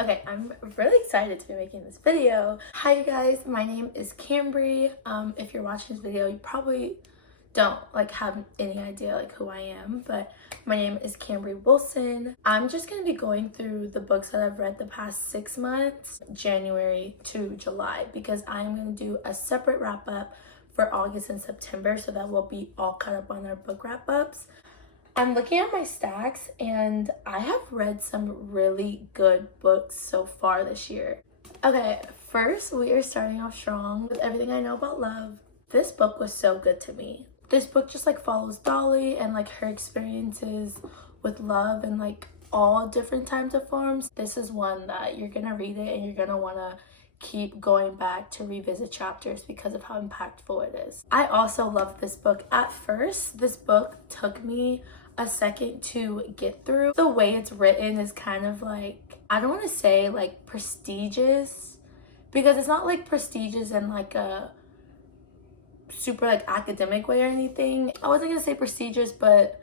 Okay, I'm really excited to be making this video. Hi you guys, my name is Kambri. If you're watching this video, you probably don't have any idea who I am, but my name is Kambri Wilson. I'm just gonna be going through the books that I've read the past 6 months, January to July, because I'm gonna do a separate wrap up for August and September, so that we'll be all caught up on our book wrap ups. I'm looking at my stacks and I have read some really good books so far this year. Okay, first we are starting off strong with Everything I Know About Love. This book was so good to me. This book just follows Dolly and her experiences with love and all different types of forms. This is one that you're gonna read it and you're gonna wanna keep going back to revisit chapters because of how impactful it is. I also love this book. At first, this book took me a second to get through. The way it's written is kind of I don't want to say prestigious, because it's not prestigious in a super academic way or anything. I wasn't gonna say prestigious, but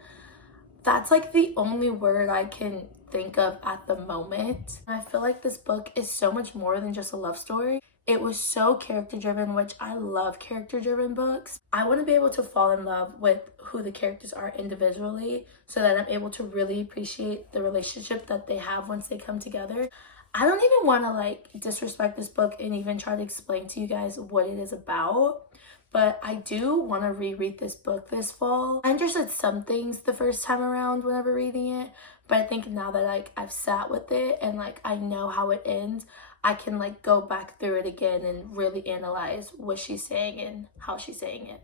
that's the only word I can think of at the moment. I feel this book is so much more than just a love story. It was so character driven, which I love character driven books. I want to be able to fall in love with who the characters are individually so that I'm able to really appreciate the relationship that they have once they come together. I don't even want to disrespect this book and even try to explain to you guys what it is about, but I do want to reread this book this fall. I understood some things the first time around whenever reading it, but I think now that I've sat with it and I know how it ends, I can go back through it again and really analyze what she's saying and how she's saying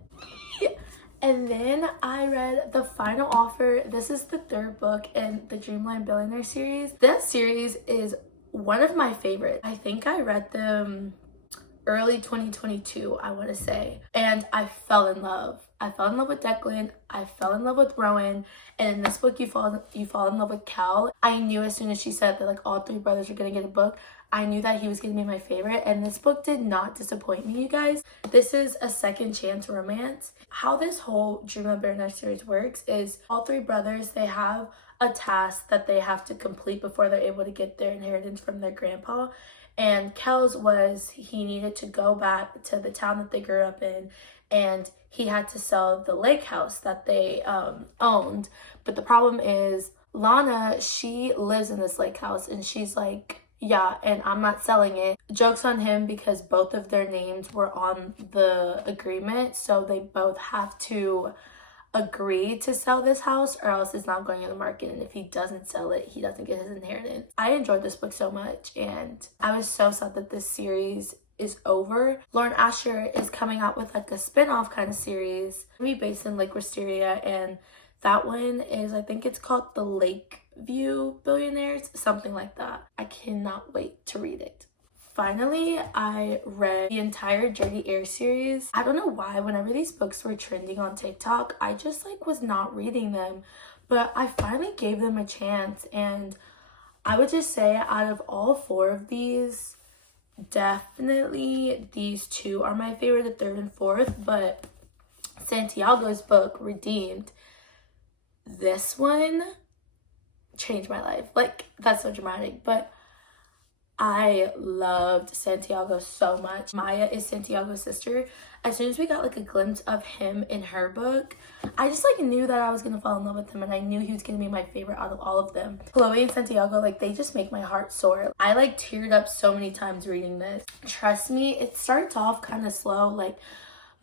it. And then I read The Final Offer. This is the third book in the Dreamland Billionaire series. That series is one of my favorites. I think I read them early 2022, I want to say, and I fell in love. I fell in love with Declan, I fell in love with Rowan, and in this book you fall in love with Cal. I knew as soon as she said that all three brothers were gonna get a book, I knew that he was gonna be my favorite, and this book did not disappoint me, you guys. This is a second chance romance. How this whole Dreamland Billionaire series works is all three brothers, they have a task that they have to complete before they're able to get their inheritance from their grandpa. And Kel's was he needed to go back to the town that they grew up in, and he had to sell the lake house that they owned. But the problem is Lana, she lives in this lake house and she's yeah, and I'm not selling it. Joke's on him because both of their names were on the agreement, so they both have to agree to sell this house or else it's not going in the market, and if he doesn't sell it, he doesn't get his inheritance. I enjoyed this book so much and I was so sad that this series is over. Lauren Asher is coming out with a spin-off kind of series, based in Lake Wisteria, and that one is, I think it's called The Lakeview Billionaires, something like that. I cannot wait to read it. Finally, I read the entire Dirty Air series. I don't know why, whenever these books were trending on TikTok, I just was not reading them, but I finally gave them a chance, and I would just say out of all four of these, definitely these two are my favorite, the third and fourth, but Santiago's book, Redeemed, this one changed my life. That's so dramatic, but I loved Santiago so much. Maya is Santiago's sister. As soon as we got a glimpse of him in her book, I just knew that I was gonna fall in love with him, and I knew he was gonna be my favorite out of all of them. Chloe and Santiago, they just make my heart soar. I teared up so many times reading this. Trust me, it starts off kind of slow.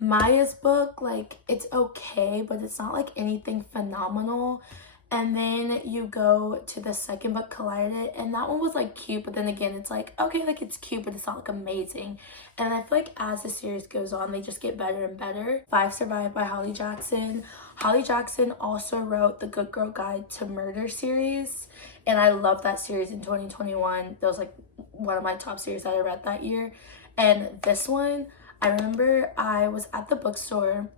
Maya's book, it's okay, but it's not anything phenomenal. And then you go to the second book, Collided, and that one was cute, but then again it's okay, it's cute, but it's not amazing. And I feel as the series goes on, they just get better and better. Five Survived by Holly Jackson. Holly Jackson also wrote the Good Girl Guide to Murder series, and I love that series in 2021. That was one of my top series that I read that year. And this one, I remember I was at the bookstore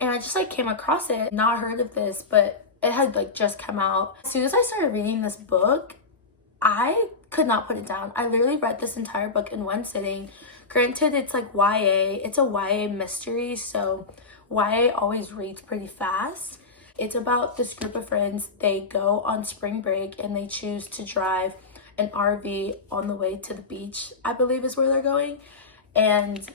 and I just came across it, not heard of this, but it had just come out. As soon as I started reading this book, I could not put it down. I literally read this entire book in one sitting. Granted, it's YA. It's a YA mystery, so YA always reads pretty fast. It's about this group of friends. They go on spring break and they choose to drive an RV on the way to the beach, I believe is where they're going. And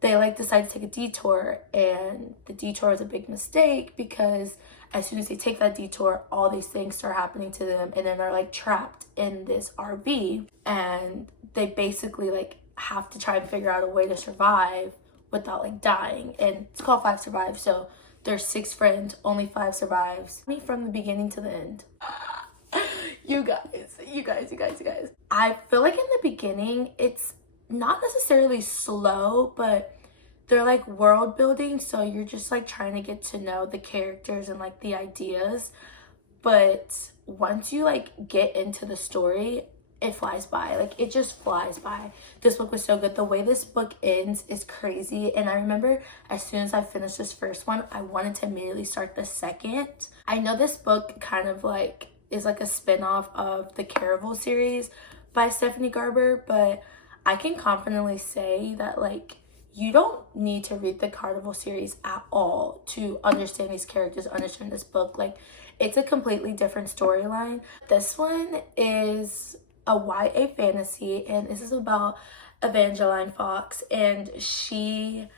they like decide to take a detour, and the detour is a big mistake because as soon as they take that detour, all these things start happening to them, and then they're like trapped in this RV, and they basically like have to try and figure out a way to survive without like dying. And it's called Five Survive, so there's 6 friends, only 5 survives. Me from the beginning to the end. You guys. I feel like in the beginning, it's not necessarily slow, but they're like world building, so you're just like trying to get to know the characters and like the ideas. But once you like get into the story, it flies by. Like, it just flies by. This book was so good. The way this book ends is crazy. And I remember as soon as I finished this first one, I wanted to immediately start the second. I know this book kind of like is like a spin-off of the Caraval series by Stephanie Garber, but I can confidently say that like you don't need to read the Carnival series at all to understand these characters, understand this book. Like, it's a completely different storyline. This one is a YA fantasy, and this is about Evangeline Fox, and she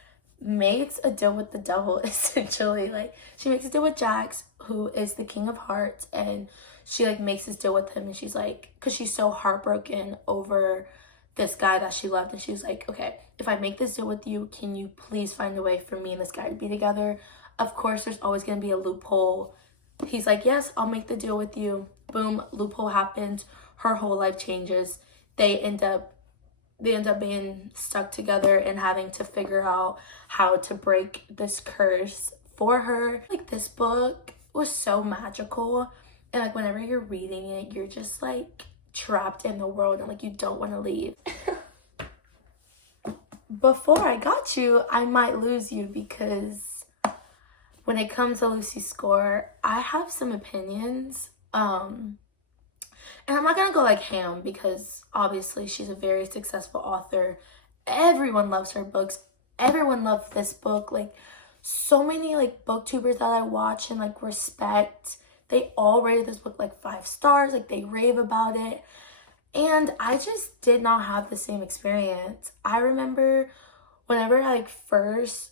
makes a deal with the devil, essentially. Like, she makes a deal with Jax, who is the King of Hearts, and she like makes this deal with him, and she's like, because she's so heartbroken over this guy that she loved, and she's like, okay, if I make this deal with you, can you please find a way for me and this guy to be together? Of course, there's always going to be a loophole. He's like, yes, I'll make the deal with you. Boom, loophole happens. Her whole life changes. They end up being stuck together and having to figure out how to break this curse for her. Like, this book was so magical, and like whenever you're reading it, you're just like trapped in the world and like you don't want to leave. Before I got you, I might lose you, because when it comes to Lucy's score, I have some opinions. And I'm not gonna go like ham, because obviously she's a very successful author. Everyone loves her books. Everyone loved this book. Like, so many like booktubers that I watch and like respect, they all rated this book like 5 stars. Like, they rave about it. And I just did not have the same experience. I remember whenever I like first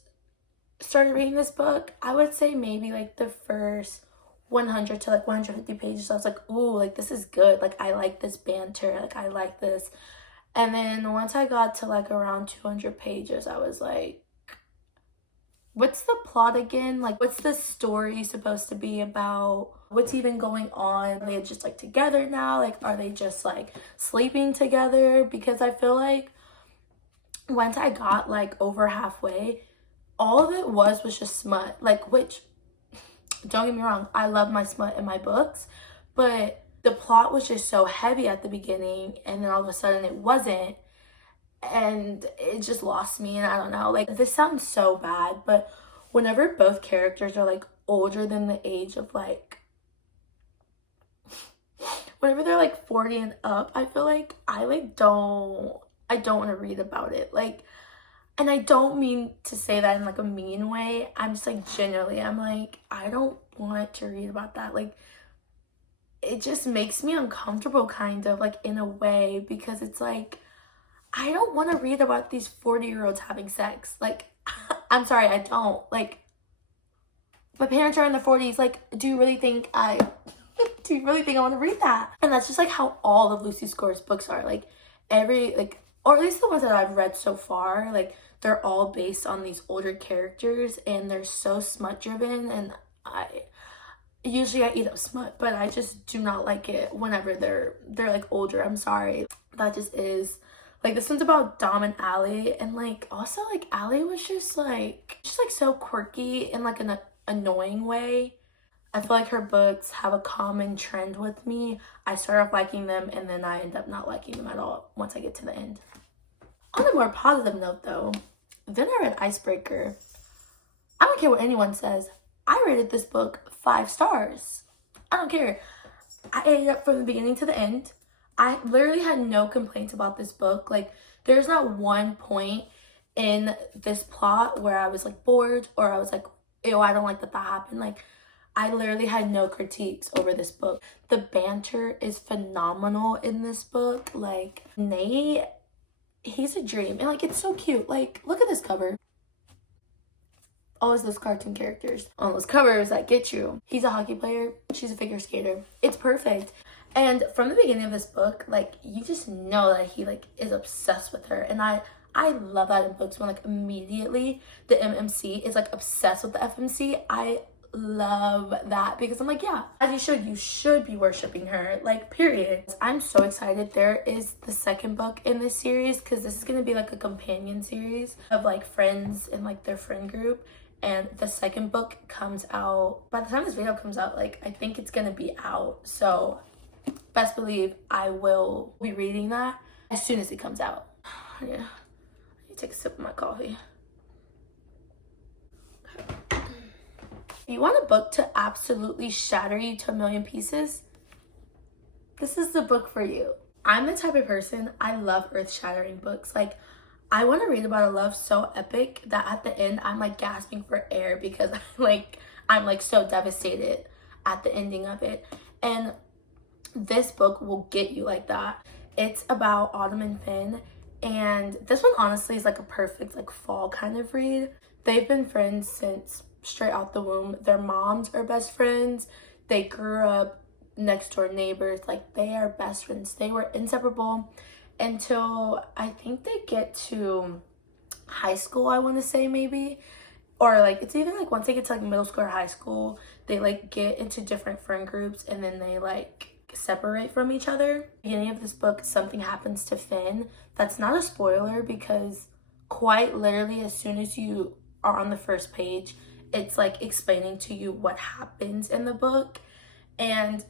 started reading this book, I would say maybe like the first 100 to like 150 pages, I was like, ooh, like this is good. Like, I like this banter. Like, I like this. And then once I got to like around 200 pages, I was like, what's the plot again? Like, what's the story supposed to be about? What's even going on? Are they just like together now? Like, are they just like sleeping together? Because I feel like once I got like over halfway, all of it was just smut. Like, which, don't get me wrong, I love my smut in my books, but the plot was just so heavy at the beginning, and then all of a sudden it wasn't, and it just lost me. And I don't know, like, this sounds so bad, but whenever both characters are like older than the age of like, whenever they're like 40 and up, I feel like I don't want to read about it. Like, and I don't mean to say that in like a mean way. I'm just like, genuinely, I'm like, I don't want to read about that. Like, it just makes me uncomfortable, kind of, like, in a way, because it's like, I don't want to read about these 40-year-olds having sex. Like, I'm sorry, I don't. Like, my parents are in their 40s. Like, do you really think I want to read that? And that's just like how all of Lucy Score's books are. Like, every, like, or at least the ones that I've read so far, like, they're all based on these older characters, and they're so smut driven, and usually I eat up smut, but I just do not like it whenever they're like older. I'm sorry. That just is. Like, this one's about Dom and Allie, and like also like Allie was just like so quirky in like an annoying way. I feel like her books have a common trend with me. I start off liking them, and then I end up not liking them at all once I get to the end. On a more positive note though, then I read Icebreaker. I don't care what anyone says. I rated this book 5 stars. I don't care. I ate it up from the beginning to the end. I literally had no complaints about this book. Like, there's not one point in this plot where I was like bored, or I was like, ew, I don't like that happened. Like, I literally had no critiques over this book. The banter is phenomenal in this book. Like, Nate, he's a dream. And like, it's so cute. Like, look at this cover. Always those cartoon characters on those covers that get you. He's a hockey player. She's a figure skater. It's perfect. And from the beginning of this book, like, you just know that he like is obsessed with her. And I love that in books when like immediately the MMC is like obsessed with the FMC. I love that because I'm like, yeah, as you should be worshiping her, like, period. I'm so excited. There is the second book in this series because this is going to be like a companion series of like friends and like their friend group. And the second book comes out by the time this video comes out. Like, I think it's gonna be out, so best believe I will be reading that as soon as it comes out. Yeah, I need to take a sip of my coffee. You want a book to absolutely shatter you to a million pieces? This is the book for you. I'm the type of person, I love earth-shattering books. Like, I want to read about a love so epic that at the end I'm like gasping for air because I'm like so devastated at the ending of it. And this book will get you like that. It's about Autumn and Finn, and this one honestly is like a perfect like fall kind of read. They've been friends since straight out the womb. Their moms are best friends. They grew up next door neighbors. Like, they are best friends. They were inseparable until I think they get to high school, I want to say, maybe. Or like, it's even like once they get to like middle school or high school, they like get into different friend groups and then they like separate from each other. Beginning of this book, something happens to Finn. That's not a spoiler because quite literally as soon as you are on the first page, it's like explaining to you what happens in the book. And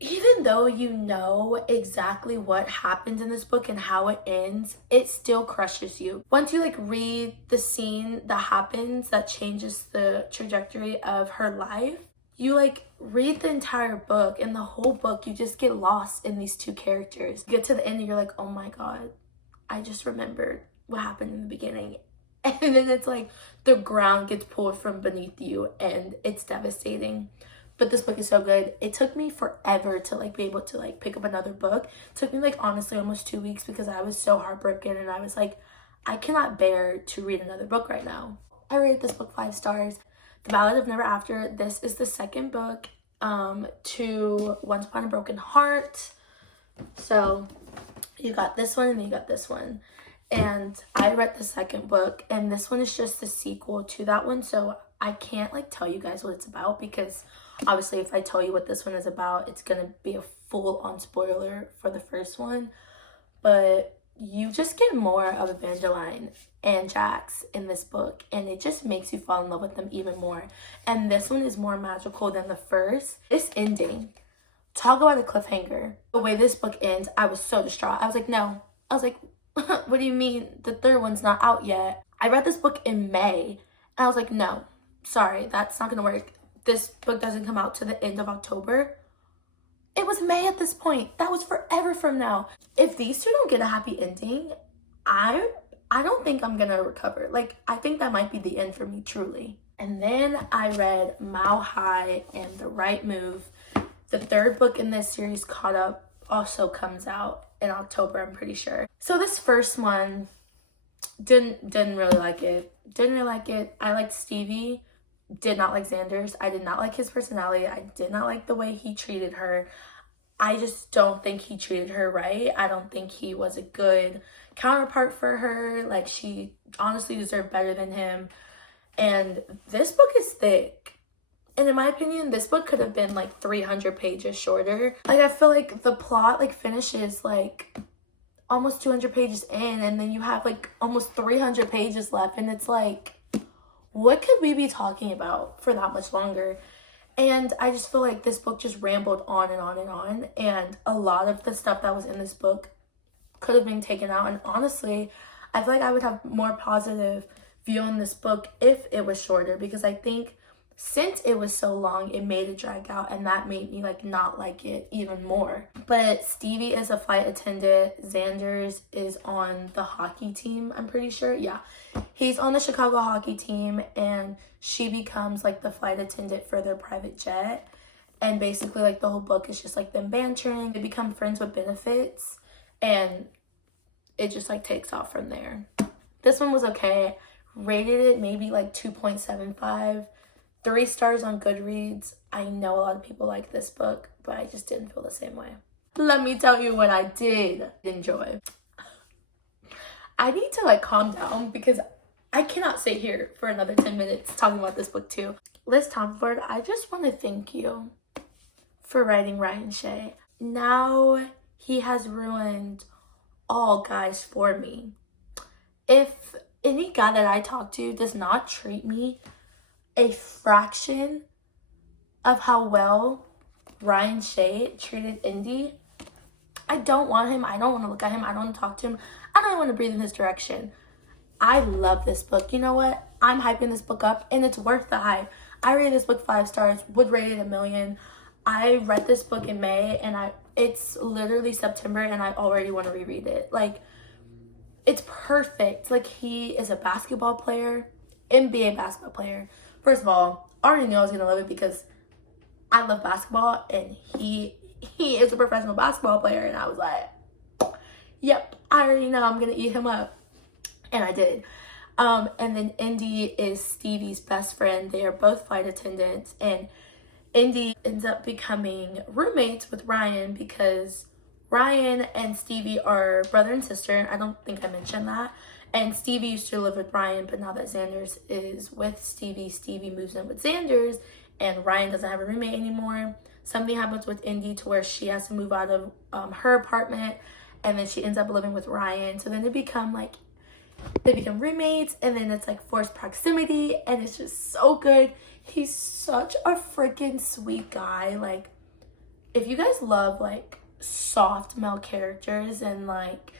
even though you know exactly what happens in this book and how it ends, it still crushes you. Once you like read the scene that happens that changes the trajectory of her life, you like read the entire book, and the whole book you just get lost in these two characters. You get to the end and you're like, oh my god, I just remembered what happened in the beginning. And then it's like the ground gets pulled from beneath you and it's devastating. But this book is so good. It took me forever to like be able to like pick up another book. It took me like honestly almost 2 weeks because I was so heartbroken and I was like, I cannot bear to read another book right now. I rated this book 5 stars. The Ballad of Never After. This is the second book to Once Upon a Broken Heart. So you got this one and then you got this one. And I read the second book, and this one is just the sequel to that one. So I can't like tell you guys what it's about because obviously if I tell you what this one is about, it's gonna be a full-on spoiler for the first one. But you just get more of Evangeline and Jax in this book, and it just makes you fall in love with them even more. And this one is more magical than the first. This ending, talk about a cliffhanger. The way this book ends, I was so distraught. I was like, no. I was like, what do you mean the third one's not out yet? I read this book in May, and I was like, no, sorry, that's not gonna work. This book doesn't come out to the end of October. It was May at this point. That was forever from now. If these two don't get a happy ending, I don't think I'm gonna recover. Like, I think that might be the end for me, truly. And then I read Mile High and The Right Move. The third book in this series, Caught Up, also comes out in October, I'm pretty sure. So this first one, didn't really like it. I liked Stevie. Did not like Xander's. I did not like his personality. I did not like the way he treated her. I just don't think he treated her right. I don't think he was a good counterpart for her. Like, she honestly deserved better than him. And this book is thick. And in my opinion, this book could have been like 300 pages shorter. Like, I feel like the plot like finishes like almost 200 pages in, and then you have like almost 300 pages left, and it's like, what could we be talking about for that much longer? And I just feel like this book just rambled on and on and on, and a lot of the stuff that was in this book could have been taken out. And honestly, I feel like I would have more positive view on this book if it was shorter, because I think since it was so long, it made it drag out, and that made me like not like it even more. But Stevie is a flight attendant. Xander's is on the hockey team, I'm pretty sure. Yeah, he's on the Chicago hockey team, and she becomes like the flight attendant for their private jet. And basically like the whole book is just like them bantering. They become friends with benefits, and it just like takes off from there. This one was okay. Rated it maybe like 2.75. 3 stars on Goodreads. I know a lot of people like this book, but I just didn't feel the same way. Let me tell you what I did enjoy. I need to like calm down because I cannot sit here for another 10 minutes talking about this book too. Liz Tomford, I just want to thank you for writing Ryan Shea. Now he has ruined all guys for me. If any guy that I talk to does not treat me a fraction of how well Ryan Shea treated Indy, I don't want him. I don't want to look at him. I don't want to talk to him. I don't want to breathe in his direction. I love this book. You know what? I'm hyping this book up, and it's worth the hype. I rated this book 5 stars, would rate it 1,000,000. I read this book in May, and it's literally September, and I already want to reread it. Like, it's perfect. Like, he is a basketball player, NBA basketball player. First of all, I already knew I was going to love it because I love basketball, and he is a professional basketball player, and I was like, yep, I already know I'm going to eat him up. And I did. And then Indy is Stevie's best friend. They are both flight attendants, and Indy ends up becoming roommates with Ryan because Ryan and Stevie are brother and sister. I don't think I mentioned that. And Stevie used to live with Ryan, but now that Xander's is with Stevie, Stevie moves in with Xander's, and Ryan doesn't have a roommate anymore. Something happens with Indy to where she has to move out of her apartment, and then she ends up living with Ryan. So then they become roommates, and then it's like forced proximity, and it's just so good. He's such a freaking sweet guy. Like, if you guys love like soft male characters and like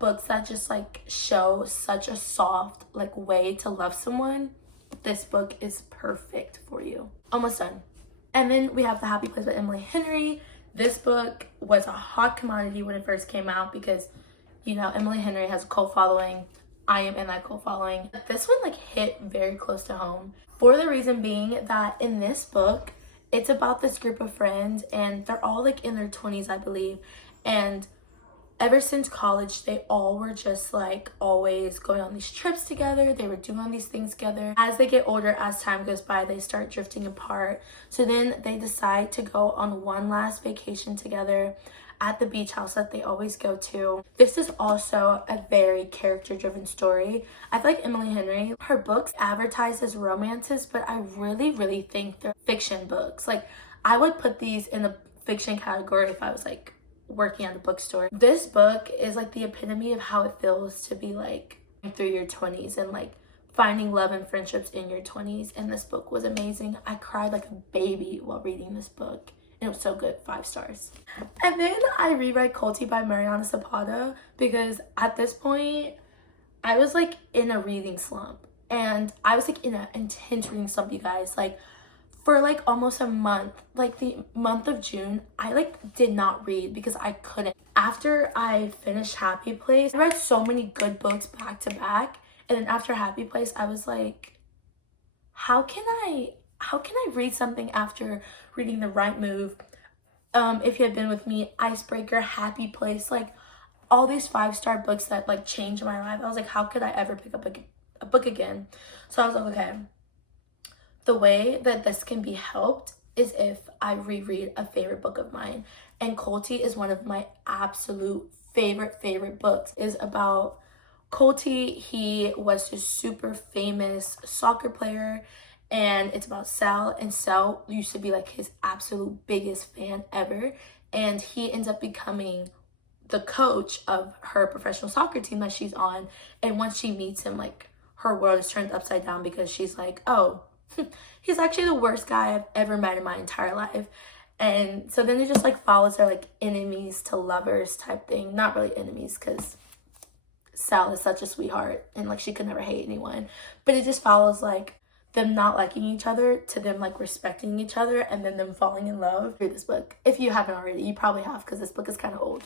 books that just like show such a soft like way to love someone, this book is perfect for you. Almost done. And then we have The Happy Place by Emily Henry. This book was a hot commodity when it first came out because, you know, Emily Henry has a cult following. I am in that cult following. This one like hit very close to home for the reason being that in this book, it's about this group of friends, and they're all like in their 20s, I believe. And ever since college, they all were just like always going on these trips together. They were doing all these things together. As they get older, as time goes by, they start drifting apart. So then they decide to go on one last vacation together at the beach house that they always go to. This is also a very character-driven story. I feel like Emily Henry, her books advertise as romances, but I really think they're fiction books. Like, I would put these in the fiction category if I was like working at a bookstore. This book is like the epitome of how it feels to be like through your 20s and like finding love and friendships in your 20s. And this book was amazing. I cried like a baby while reading this book. It was so good. 5 stars. And then I reread Culty by Mariana Zapata because at this point I was like in a reading slump, and I was like in an intense reading slump, you guys. Like for like almost a month, like the month of June, I like did not read because I couldn't. After I finished Happy Place, I read so many good books back to back, and then after Happy Place I was like, how can I read something after reading The Right Move, If You Had Been With Me, Icebreaker, Happy Place, like all these 5-star books that like changed my life. I was like, how could I ever pick up a book again? So I was like, okay, the way that this can be helped is if I reread a favorite book of mine. And Culty is one of my absolute favorite books. It is about Culty. He was a super famous soccer player, and it's about Sal, and Sal used to be like his absolute biggest fan ever, and he ends up becoming the coach of her professional soccer team that she's on. And once she meets him, like her world is turned upside down because she's like, oh, he's actually the worst guy I've ever met in my entire life. And so then it just like follows their like enemies to lovers type thing. Not really enemies, because Sal is such a sweetheart and like she could never hate anyone, but it just follows like them not liking each other to them like respecting each other and then them falling in love. Read this book. If you haven't already, you probably have, because this book is kind of old.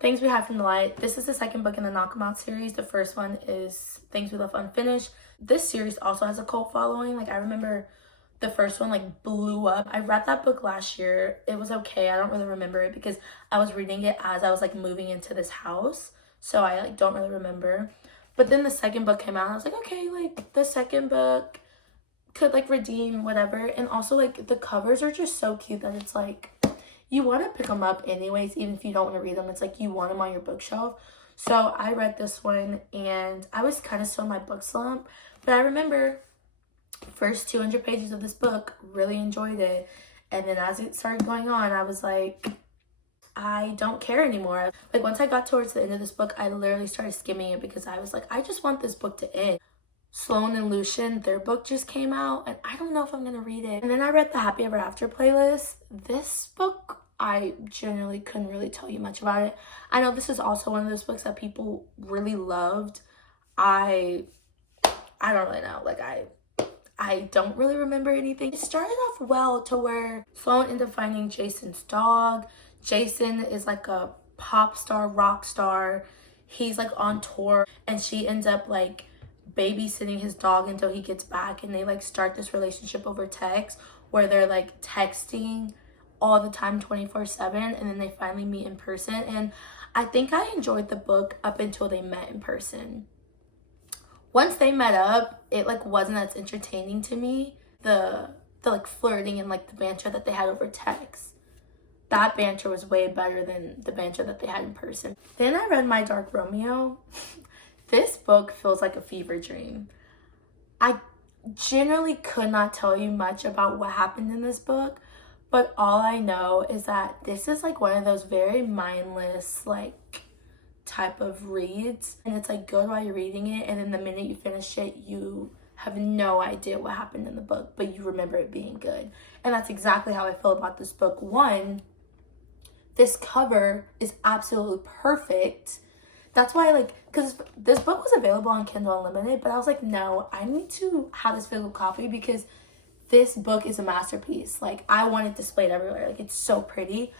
Things We Hide from the Light. This is the second book in the Knock 'Em Out series. The first one is Things We Left Unfinished. This series also has a cult following. Like, I remember the first one like blew up. I read that book last year. It was okay. I don't really remember it because I was reading it as I was like moving into this house, so I like don't really remember. But then the second book came out and I was like, okay, like the second book could like redeem whatever. And also like the covers are just so cute that it's like you want to pick them up anyways, even if you don't want to read them. It's like you want them on your bookshelf. So I read this one and I was kind of still in my book slump, but I remember first 200 pages of this book, really enjoyed it. And then as it started going on, I was like, I don't care anymore. Like once I got towards the end of this book, I literally started skimming it because I was like, I just want this book to end. Sloan and Lucian, their book just came out and I don't know if I'm gonna read it. And then I read the Happy Ever After playlist. This book, I generally couldn't really tell you much about it. I know this is also one of those books that people really loved. I don't really know. Like I don't really remember anything. It started off well to where Sloan ended up finding Jason's dog. Jason is like a pop star, rock star. He's like on tour and she ends up like babysitting his dog until he gets back, and they like start this relationship over text where they're like texting all the time 24/7, and then they finally meet in person. And I think I enjoyed the book up until they met in person. Once they met up, it like wasn't as entertaining to me. The like flirting and like the banter that they had over text, that banter was way better than the banter that they had in person. Then I read My Dark Romeo. This book feels like a fever dream. I generally could not tell you much about what happened in this book, but all I know is that this is like one of those very mindless like type of reads, and it's like good while you're reading it, and then the minute you finish it, you have no idea what happened in the book, but you remember it being good. And that's exactly how I feel about this book. One, this cover is absolutely perfect. That's why, like, because this book was available on Kindle Unlimited, but I was like, no, I need to have this physical copy because this book is a masterpiece. Like, I want it displayed everywhere. Like, it's so pretty.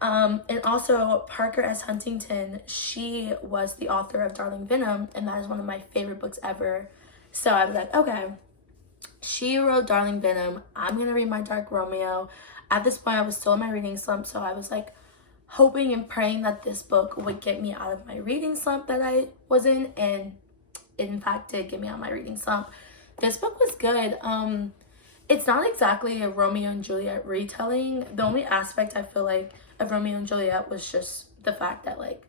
And also, Parker S. Huntington, she was the author of Darling Venom, and that is one of my favorite books ever. So I was like, okay, she wrote Darling Venom. I'm going to read My Dark Romeo. At this point, I was still in my reading slump, so I was like, hoping and praying that this book would get me out of my reading slump that I was in, and it in fact did get me out of my reading slump. This book was good. It's not exactly a Romeo and Juliet retelling. The only aspect I feel like of Romeo and Juliet was just the fact that like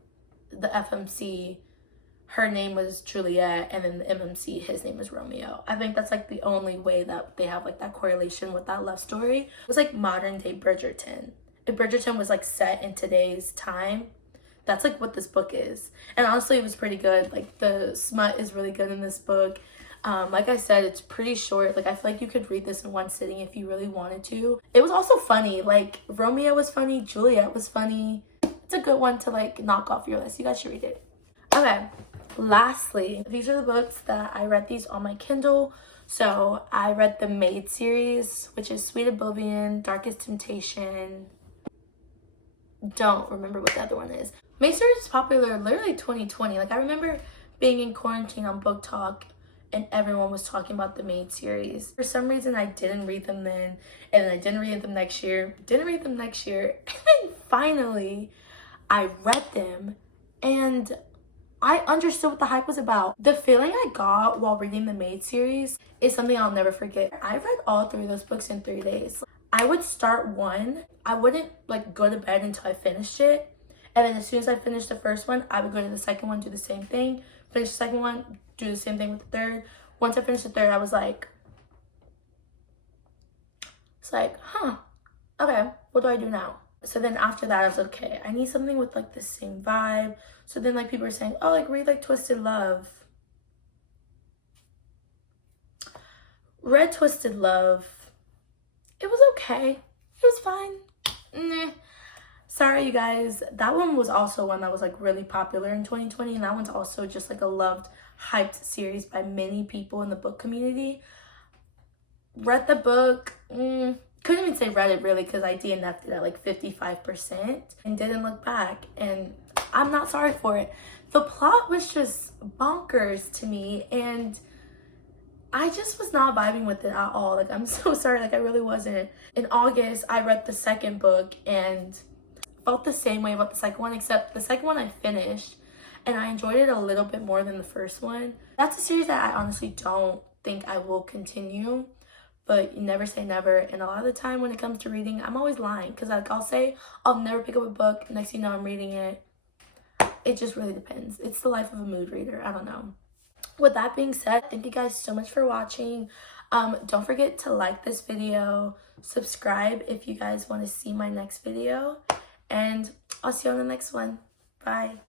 the FMC, her name was Juliet, and then the MMC, his name was Romeo. I think that's like the only way that they have like that correlation with that love story. It was like modern day Bridgerton. If Bridgerton was like set in today's time, that's like what this book is. And honestly, it was pretty good. Like the smut is really good in this book. Like I said, it's pretty short. Like I feel like you could read this in one sitting if you really wanted to. It was also funny. Like Romeo was funny, Juliet was funny. It's a good one to like knock off your list. You guys should read it. Okay, lastly, these are the books that I read these on my Kindle. So I read the Maid series, which is Sweet Oblivion, Darkest Temptation. Don't remember what the other one is. Maid series is popular literally 2020. Like I remember being in quarantine on Book Talk and everyone was talking about the Maid series. For some reason I didn't read them then, and then I didn't read them next year, and then finally I read them and I understood what the hype was about. The feeling I got while reading the Maid series is something I'll never forget. I read all three of those books in 3 days. I would start one, I wouldn't like go to bed until I finished it, and then as soon as I finished the first one, I would go to the second one, do the same thing, finish the second one, do the same thing with the third. Once I finished the third, I was like, huh, okay, what do I do now? So then after that, I was like, okay, I need something with like the same vibe. So then like people were saying, oh, like read like Twisted Love. Read Twisted Love. It was okay. It was fine. Nah. Sorry, you guys. That one was also one that was like really popular in 2020. And that one's also just like a loved, hyped series by many people in the book community. read the book, couldn't even say read it really because I DNF'd it at like 55% and didn't look back, and I'm not sorry for it. The plot was just bonkers to me, and I just was not vibing with it at all. Like, I'm so sorry, like I really wasn't. In August, I read the second book and felt the same way about the second one, except the second one I finished and I enjoyed it a little bit more than the first one. That's a series that I honestly don't think I will continue, but you never say never. And a lot of the time when it comes to reading, I'm always lying, because like I'll say I'll never pick up a book, next thing you know I'm reading it. It just really depends. It's the life of a mood reader. I don't know. With that being said, thank you guys so much for watching. Don't forget to like this video, subscribe if you guys want to see my next video, and I'll see you on the next one. Bye.